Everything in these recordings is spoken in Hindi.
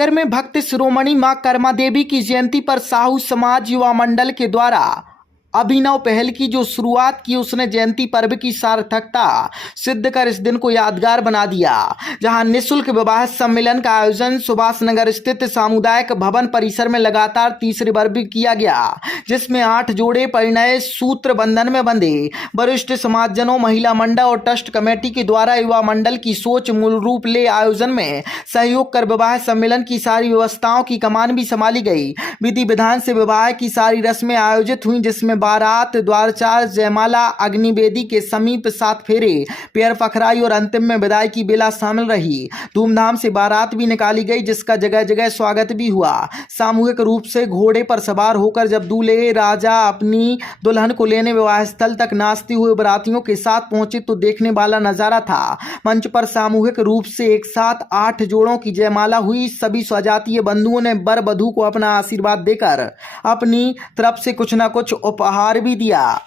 सागर में भक्त शिरोमणि मां कर्मा देवी की जयंती पर साहू समाज युवा मंडल के द्वारा अभिनव पहल की जो शुरुआत की, उसने जयंती पर्व की सार्थकता सिद्ध कर इस दिन को यादगार बना दिया। जहां निःशुल्क विवाह सम्मेलन का आयोजन सुभाष नगर स्थित सामुदायिक भवन परिसर में लगातार तीसरी बार भी किया गया, जिसमें 8 जोड़े परिणय सूत्र बंधन में बंधे। वरिष्ठ समाजजनों, महिला मंडल और ट्रस्ट कमेटी के द्वारा युवा मंडल की सोच मूल रूप ले आयोजन में सहयोग कर विवाह सम्मेलन की सारी व्यवस्थाओं की कमान भी संभाली गई। विधि विधान से विवाह की सारी रस्में आयोजित हुई, जिसमें बारात, द्वारचार, जयमाला, अग्निवेदी के समीप 7 फेरे, पैर पखराई और अंतिम में विदाई की बेला शामिल रही। धूमधाम से बारात भी निकाली गई, जिसका जगह जगह स्वागत भी हुआ। सामूहिक रूप से घोड़े पर सवार होकर जब दूल्हे राजा अपनी दुल्हन को लेने विवाह स्थल तक नाचते हुए बारातियों के साथ पहुंचे तो देखने वाला नजारा था। मंच पर सामूहिक रूप से एक साथ 8 जोड़ों की जयमाला हुई। सभी स्वजातीय बंधुओं ने वर वधू को अपना आशीर्वाद देकर अपनी तरफ से कुछ न कुछ उपहार भी दिया।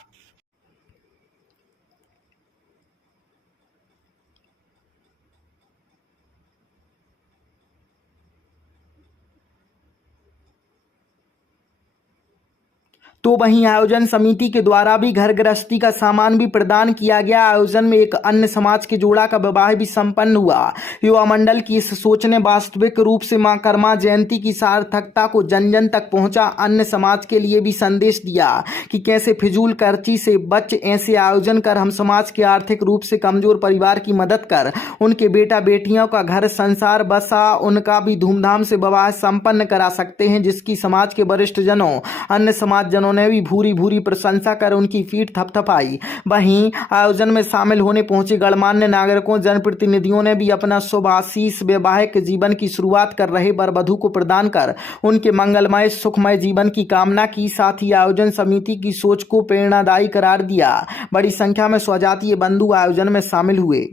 तो वहीं आयोजन समिति के द्वारा भी घर गृहस्थी का सामान भी प्रदान किया गया। आयोजन में एक अन्य समाज के जोड़ा का विवाह भी संपन्न हुआ। युवा मंडल की इस सोच ने वास्तविक रूप से मां कर्मा जयंती की सार्थकता को जन जन तक पहुंचा। अन्य समाज के लिए भी संदेश दिया कि कैसे फिजूल खर्ची से बच ऐसे आयोजन कर हम समाज के आर्थिक रूप से कमजोर परिवार की मदद कर उनके बेटा बेटियों का घर संसार बसा उनका भी धूमधाम से विवाह संपन्न करा सकते हैं, जिसकी समाज के वरिष्ठ जनों, अन्य समाज जनों ने भी भूरी भूरी प्रशंसा कर उनकी पीठ थपथपाई। वहीं आयोजन में शामिल होने पहुंचे गणमान्य नागरिकों, जनप्रतिनिधियों ने भी अपना शुभ आशीष वैवाहिक जीवन की शुरुआत कर रहे वर वधू को प्रदान कर उनके मंगलमय सुखमय जीवन की कामना की। साथ ही आयोजन समिति की सोच को प्रेरणादायी करार दिया। बड़ी संख्या में स्वजातीय बंधु आयोजन में शामिल हुए।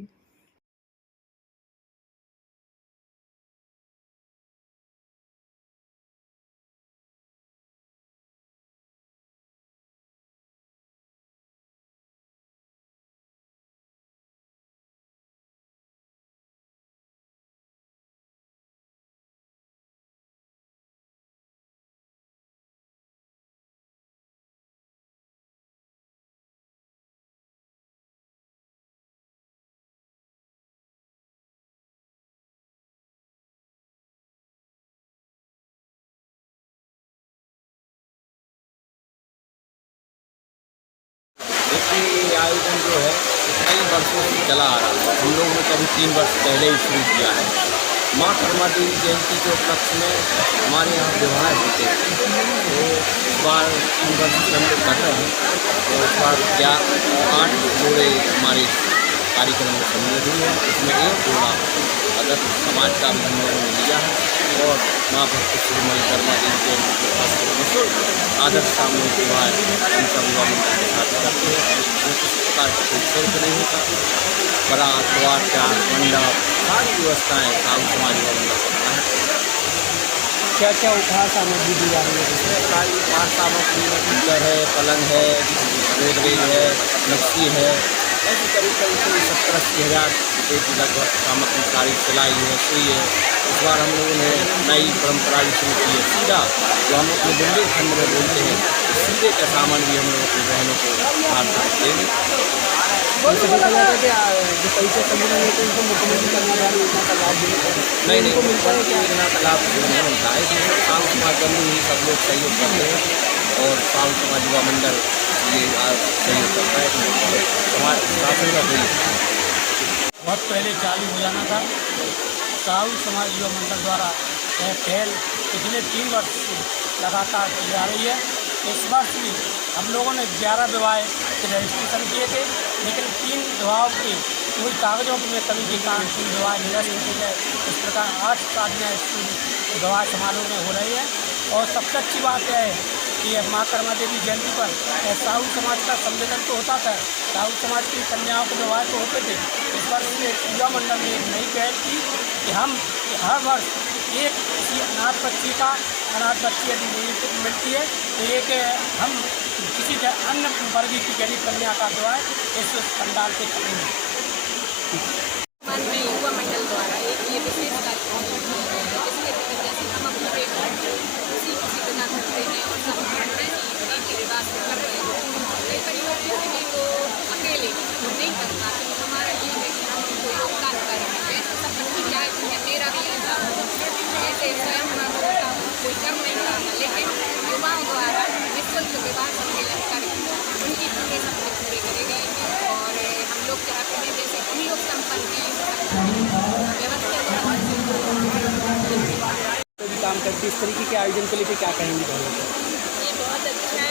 देखिए, ये आयोजन जो है कई वर्षों से चला आ रहा है। हम लोगों ने कभी 3 वर्ष पहले ही शुरू किया है। माँ कर्मा देवी जयंती के उपलक्ष्य में हमारे यहाँ विवाह होते हैं, तो इस बार 3 वर्ष से हम लोग कर रहे हैं। तो इस बार 8 जोड़े हमारे कार्यक्रम में सम्मिलित हुए हैं। इसमें एक जोड़ा अगर समाज का भी हम लोगों ने लिया है और माँ भक्त शिरोमणि कर्मा देवी जयंती के पास निःशुल्क आदर्श सामूहिक विवाह हम सब युवा मंडल के साथ करते हैं। किसी प्रकार का कोई शुल्क नहीं होता। बारात, द्वारचार, मंडप, सारी व्यवस्थाएँ साहू समाज युवा मंडल करता है। क्या क्या उपहार सामग्री दी जा रही है? सारी उपहार सामग्री में कूलर है, पलंग है, गोदरेज है, मिक्सी है, ऐसी करीब 70-80 हज़ार रुपये की लगभग सामग्री, सारी सिलाई है, सुई है। इस बार हम लोगों ने नई परंपरा भी शुरू की है, सीधा जो हम अपने बुंदेलखंड में बोलते हैं, सीधे का सामान भी हम लोग अपनी बहनों को उपहार देंगे। जो पैसे कम होते हैं उनको मुख्यमंत्री कल्याण योजना का लाभ देने नहीं, योजना का लाभ नहीं मिलता है। इसमें साहू समाज बंधु ही सब लोग सहयोग करते हैं और साहू समाज युवा मंडल ये सहयोग करता है। समाज शासन का कोई बहुत पहले चालू हो जाना था। साहू समाज युवा मंडल द्वारा यह पहल पिछले 3 वर्ष से लगातार की जा रही है। इस वर्ष भी हम लोगों ने 11 विवाह के रजिस्ट्रेशन किए थे, लेकिन 3 विवाहों के कोई कागजों में कमी के कारण 3 विवाह निरस्त किए गए। इस प्रकार 8 शादियाँ विवाह समारोह में हो रही है। और सबसे अच्छी बात यह है कि माँ कर्मा देवी जयंती पर साहू समाज का सम्मेलन तो होता था, साहू समाज की कन्याओं के विवाह तो होते थे। इस वर्ष युवा मंडल ने एक नई पहल की कि हम हर वर्ष एक किसी अनाथ बच्ची यदि मिलती है तो एक हम किसी अन्य वर्ग की गरीब कन्या का विवाह इस पंडाल के करेंगे। युवा मंडल द्वारा एक ये विशेष कार्यक्रम जिसके तहत इस तरीके के आयोजन को लेकर क्या कहेंगे बहनों को? ये बहुत अच्छा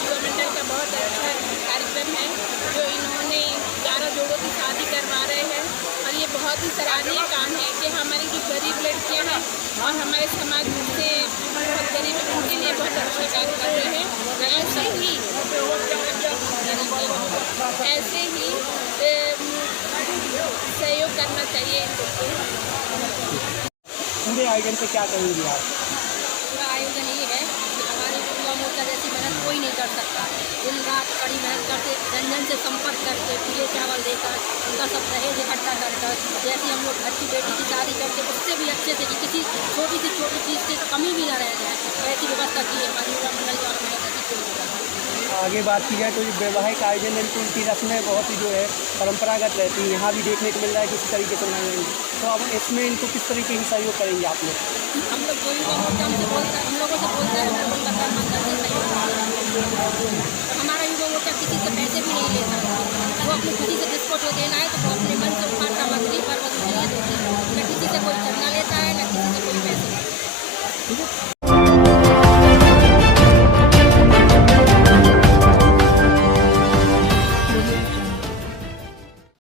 युवा मंडल का बहुत अच्छा कार्यक्रम है जो इन्होंने 11 जोड़ों की शादी करवा रहे हैं और ये बहुत ही सराहनीय काम है कि हमारी जो गरीब लड़कियां हैं और हमारे समाज से बहुत गरीब हैं, उनके लिए बहुत अच्छा काम कर रहे हैं। ऐसे ही सहयोग करना चाहिए इन लोग को। पूरे आयोजन पे क्या कहेंगे आप? पूरा आयोजन ये है कि हमारे युवा मोर्चा जैसी मेहनत कोई नहीं कर सकता। दिन रात कड़ी मेहनत करके जन जन से संपर्क करके पीले चावल देकर उनका सब दहेज इकट्ठा कर जैसे हम लोग घर की बेटी की शादी करके उससे भी अच्छे से कि किसी छोटी से छोटी चीज़ की कमी भी ना रह जाए ऐसी व्यवस्था की है हमारी युवा मंडल द्वारा। मेहनत ऐसी कोई नहीं करता। आगे बात की जाए तो ये वैवाहिक आयोजन है तो उनकी रस्में बहुत ही जो है परंपरागत रहती है, यहाँ भी देखने को मिल रहा है किसी तरीके से मनाई जाएंगी। तो अब इसमें इनको किस तरीके की सहयोग करेंगे आप लोग? हम लोग जो युवा मोर्चा हमसे बोलते हैं, हम लोगों से बोलते हैं, हम लोग का कर्म करते हैं। हमारा युवा मोर्चा किसी से पैसे भी नहीं लेता, वो अपनी खुशी से जिसको जो देना है तो